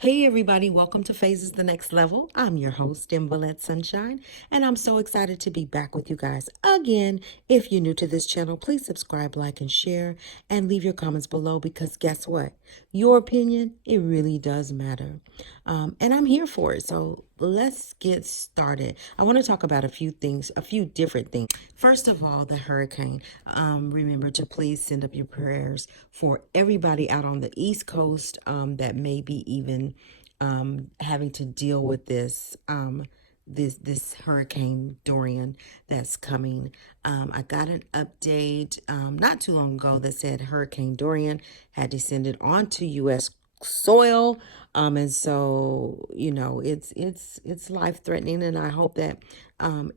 Hey everybody, welcome to Phases the Next Level. I'm your host, Invalid Sunshine, and I'm so excited to be back with you guys again. If you're new to this channel, please subscribe, like, and share, and leave your comments below because guess what? Your opinion, it really does matter. And I'm here for it, so let's get started. I want to talk about a few different things. First of all, the hurricane. Remember to please send up your prayers for everybody out on the East Coast that may be even having to deal with this hurricane Durian that's coming. I got an update not too long ago that said Hurricane Durian had descended onto U.S. soil, and so it's life threatening, and I hope that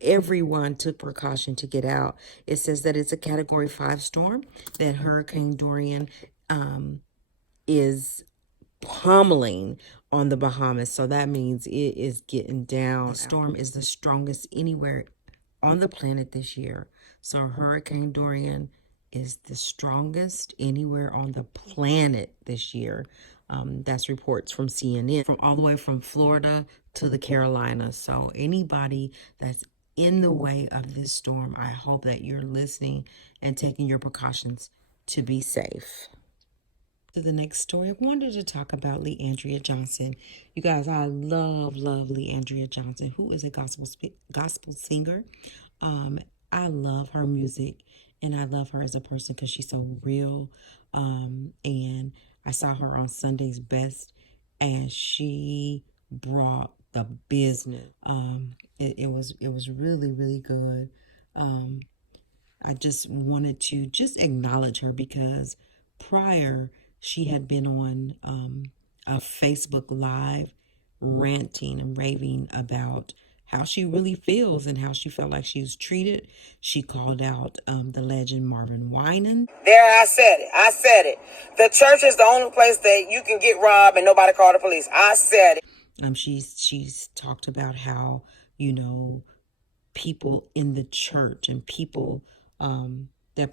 everyone took precaution to get out. It says that it's a Category 5 storm, that Hurricane Dorian is pummeling on the Bahamas. So that means it is getting down. The storm is the strongest anywhere on the planet this year. So Hurricane Dorian is the strongest anywhere on the planet this year. That's reports from CNN, from all the way from Florida to the Carolinas. So anybody that's in the way of this storm, I hope that you're listening and taking your precautions to be safe. To the next story, I wanted to talk about Andrea Johnson. You guys, I love Andrea Johnson, who is a gospel singer. I love her music, and I love her as a person because she's so real. And I saw her on Sunday's Best, and she brought the business. It was really good. I just wanted to just acknowledge her because prior she had been on a Facebook Live ranting and raving about how she really feels and how she felt like she was treated. She called out the legend Marvin Winans. There, I said it. I said it. The church is the only place that you can get robbed and nobody called the police. I said it. She's talked about how, people in the church and people that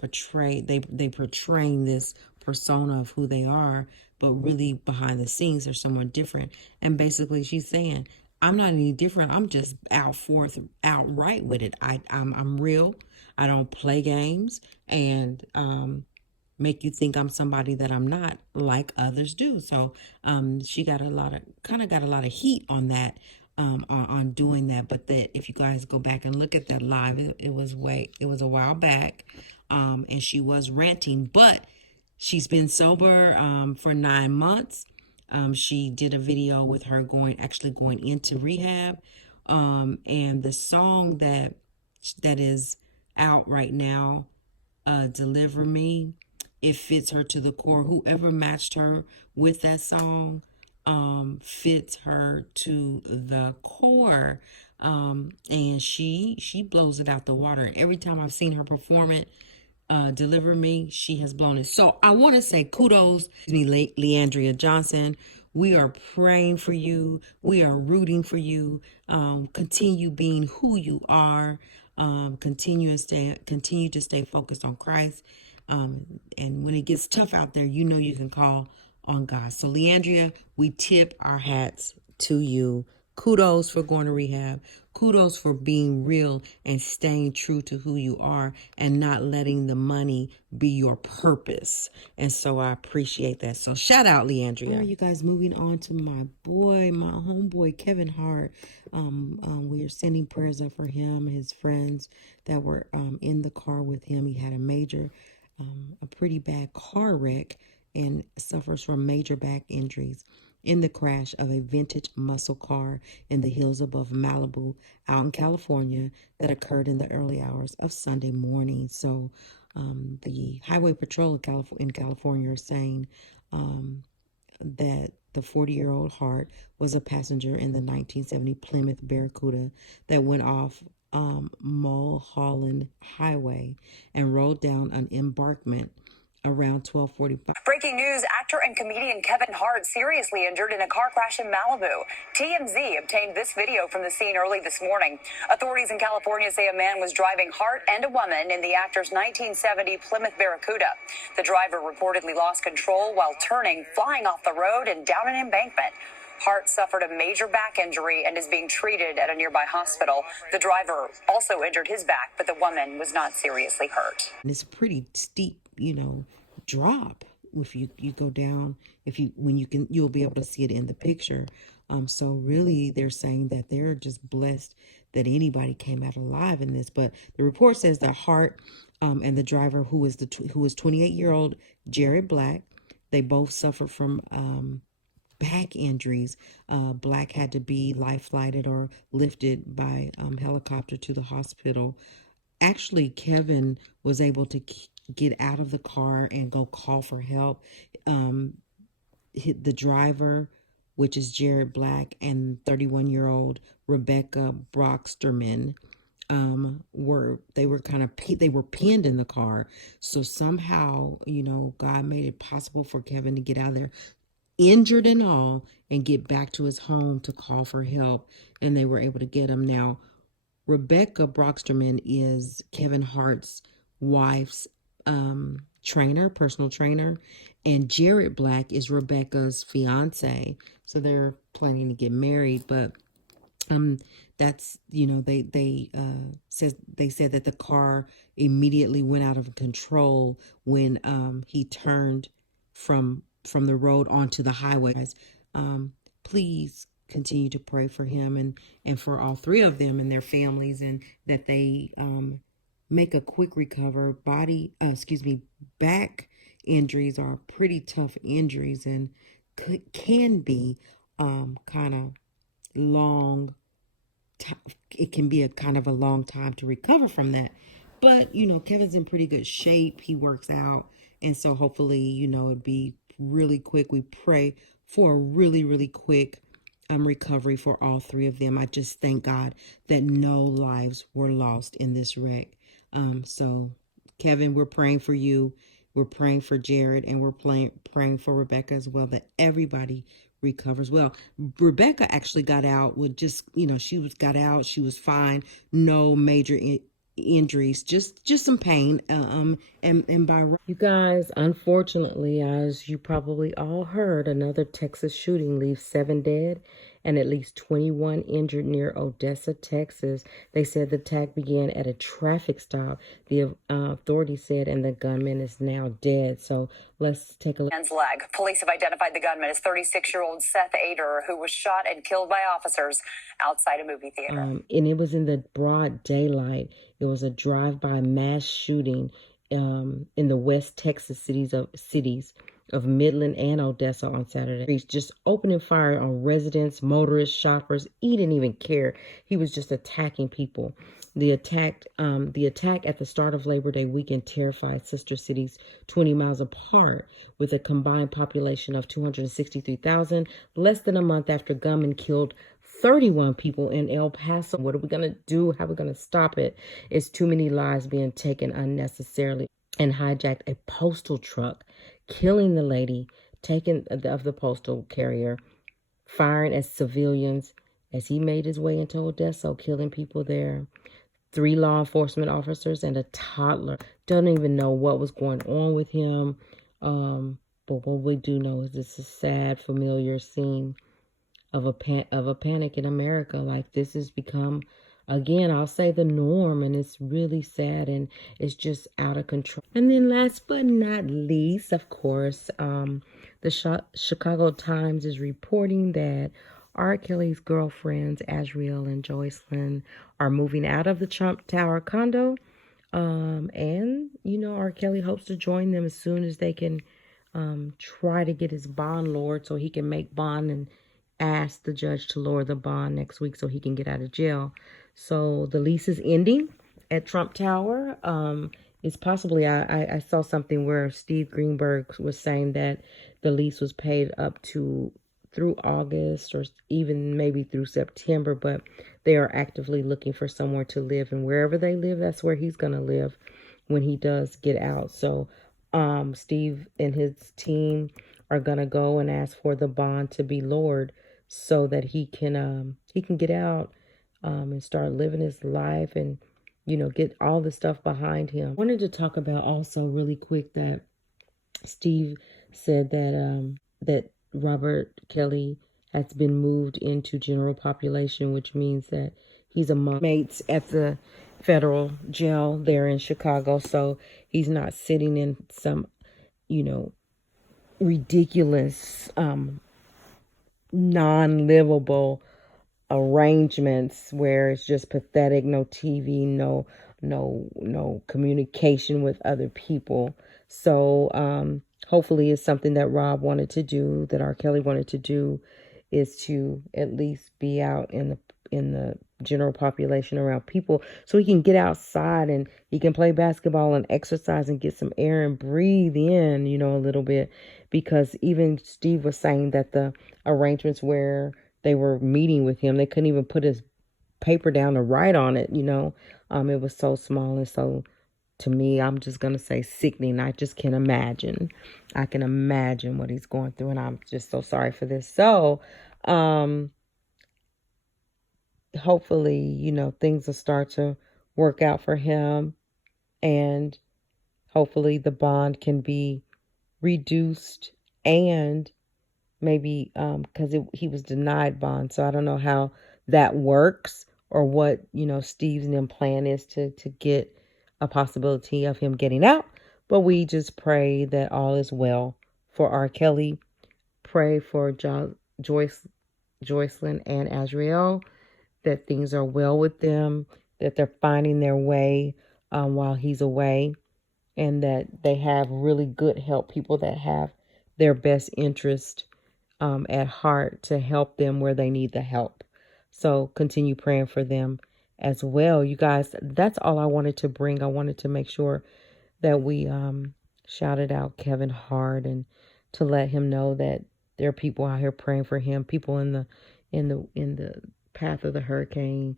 portraying this persona of who they are, but really behind the scenes they're someone different. And basically she's saying, I'm not any different. I'm just outright with it. I'm real. I don't play games and make you think I'm somebody that I'm not, like others do. So she got a lot of heat on that, on doing that. But that if you guys go back and look at that live, it was a while back, and she was ranting, but she's been sober for 9 months. She did a video with her going into rehab, and the song that is out right now, Deliver Me, it fits her to the core. Whoever matched her with that song fits her to the core. And she blows it out the water. Every time I've seen her perform it, Deliver Me, she has blown it. So I want to say kudos to me, Andrea Johnson. We are praying for you. We are rooting for you. Continue being who you are. Continue to stay focused on Christ. And when it gets tough out there, you can call on God. So Leandria, we tip our hats to you. Kudos for going to rehab. Kudos for being real and staying true to who you are and not letting the money be your purpose. And so I appreciate that. So shout out, Leandria. All right, you guys, moving on to my homeboy, Kevin Hart. We are sending prayers up for him, his friends that were in the car with him. He had a pretty bad car wreck and suffers from major back injuries in the crash of a vintage muscle car in the hills above Malibu out in California that occurred in the early hours of Sunday morning. So the Highway Patrol in California are saying that the 40-year-old Hart was a passenger in the 1970 Plymouth Barracuda that went off Mulholland Highway and rolled down an embankment around 12:45. Breaking news, actor and comedian Kevin Hart seriously injured in a car crash in Malibu. TMZ obtained this video from the scene early this morning. Authorities in California say a man was driving Hart and a woman in the actor's 1970 Plymouth Barracuda. The driver reportedly lost control while turning, flying off the road and down an embankment. Hart suffered a major back injury and is being treated at a nearby hospital. The driver also injured his back, but the woman was not seriously hurt. And it's a pretty steep, drop. If you go down, you'll be able to see it in the picture. So really, they're saying that they're just blessed that anybody came out alive in this. But the report says that Hart and the driver, who was 28-year-old Jared Black, they both suffered from back injuries. Black had to be life flighted or lifted by helicopter to the hospital. Actually, Kevin was able to get out of the car and go call for help. The driver, which is Jared Black, and 31-year-old Rebecca Broxterman, they were pinned in the car. So somehow, God made it possible for Kevin to get out of there, injured and all, and get back to his home to call for help, and they were able to get him. Now, Rebecca Broxterman is Kevin Hart's wife's personal trainer, and Jared Black is Rebecca's fiance. So they're planning to get married, but that's they said that the car immediately went out of control when he turned from the road onto the highway. Please continue to pray for him and for all three of them and their families, and that they make a quick recover. Back injuries are pretty tough injuries and can be kind of long. It can be a kind of a long time to recover from that. But Kevin's in pretty good shape. He works out, and so hopefully it'd be really quick. We pray for a really, really quick recovery for all three of them. I just thank God that no lives were lost in this wreck. So Kevin, we're praying for you. We're praying for Jared, and we're praying for Rebecca as well, that everybody recovers well. Rebecca actually got out with just, she was fine. No major injuries, just some pain. And by you guys, unfortunately, as you probably all heard, another Texas shooting leaves 7 dead and at least 21 injured near Odessa, Texas. They said the attack began at a traffic stop, the authorities said, and the gunman is now dead. So let's take a look. Man's leg. Police have identified the gunman as 36-year-old Seth Ader, who was shot and killed by officers outside a movie theater. And it was in the broad daylight. It was a drive-by mass shooting in the West Texas cities of Midland and Odessa on Saturday. He's just opening fire on residents, motorists, shoppers. He didn't even care. He was just attacking people. The attack at the start of Labor Day weekend terrified sister cities 20 miles apart with a combined population of 263,000, less than a month after gunmen killed 31 people in El Paso. What are we going to do? How are we going to stop it? It's too many lives being taken unnecessarily. And hijacked a postal truck, killing the lady, taking of the postal carrier, firing at civilians as he made his way into Odessa, killing people there. 3 law enforcement officers and a toddler. Don't even know what was going on with him. But what we do know is this is a sad, familiar scene of a panic in America. Like, this has become, again, I'll say, the norm, and it's really sad, and it's just out of control. And then last but not least, of course, the Chicago Times is reporting that R. Kelly's girlfriends, Azriel and Joycelyn, are moving out of the Trump Tower condo. And, R. Kelly hopes to join them as soon as they can try to get his bond lowered so he can make bond, and ask the judge to lower the bond next week so he can get out of jail. So the lease is ending at Trump Tower. It's possibly, I saw something where Steve Greenberg was saying that the lease was paid up to through August or even maybe through September, but they are actively looking for somewhere to live, and wherever they live, that's where he's going to live when he does get out. So Steve and his team are going to go and ask for the bond to be lowered so that he can get out and start living his life and, get all the stuff behind him. I wanted to talk about also really quick that Steve said that that Robert Kelly has been moved into general population, which means that he's among mates at the federal jail there in Chicago. So he's not sitting in some, ridiculous, non-livable arrangements where it's just pathetic, no TV, no communication with other people. So hopefully it's something that Rob wanted to do, that R. Kelly wanted to do, is to at least be out in the general population around people, so he can get outside and he can play basketball and exercise and get some air and breathe in, a little bit. Because even Steve was saying that the arrangements where they were meeting with him, they couldn't even put his paper down to write on it. It was so small. And so to me, I'm just going to say sickening. I just can imagine. I can imagine what he's going through. And I'm just so sorry for this. So, hopefully, things will start to work out for him. And hopefully the bond can be reduced, and maybe because he was denied bond. So I don't know how that works, or what, Steve's new plan is to get a possibility of him getting out. But we just pray that all is well for R. Kelly. Pray for Joycelyn and Azriel, that things are well with them, that they're finding their way while he's away, and that they have really good help, people that have their best interest at heart to help them where they need the help. So continue praying for them as well. You guys, that's all I wanted to bring. I wanted to make sure that we shouted out Kevin Hart, and to let him know that there are people out here praying for him, people in the path of the hurricane,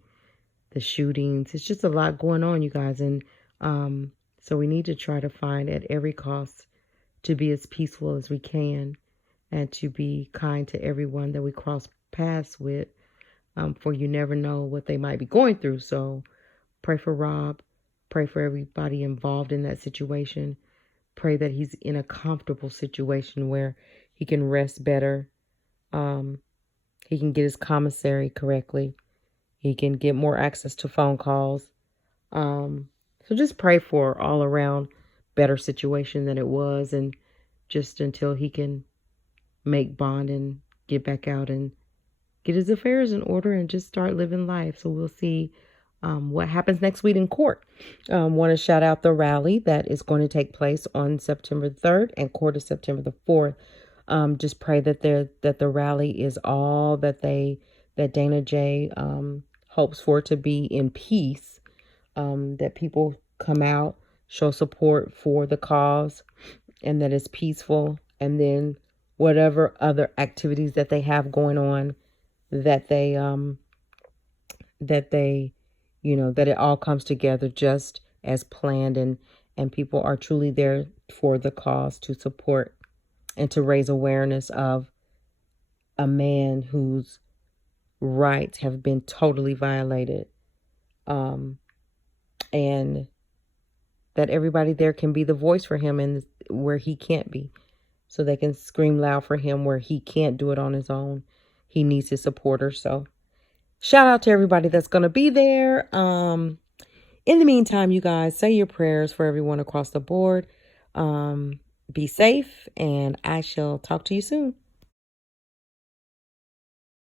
the shootings. It's just a lot going on, you guys. And so we need to try to find at every cost to be as peaceful as we can, and to be kind to everyone that we cross paths with, for you never know what they might be going through. So pray for Rob. Pray for everybody involved in that situation. Pray that he's in a comfortable situation where he can rest better. He can get his commissary correctly. He can get more access to phone calls. So just pray for all around better situation than it was, and just until he can make bond and get back out and get his affairs in order and just start living life. So we'll see what happens next week in court. Want to shout out the rally that is going to take place on September 3rd and court is September the 4th. Just pray that the rally is all that Dana J hopes for it to be, in peace. That people come out, show support for the cause, and that it's peaceful. And then whatever other activities that they have going on, that they that it all comes together just as planned, and people are truly there for the cause, to support and to raise awareness of a man whose rights have been totally violated. And that everybody there can be the voice for him, and where he can't be, so they can scream loud for him where he can't do it on his own. He needs his supporters. So shout out to everybody that's going to be there. In the meantime, you guys, say your prayers for everyone across the board. Be safe, and I shall talk to you soon.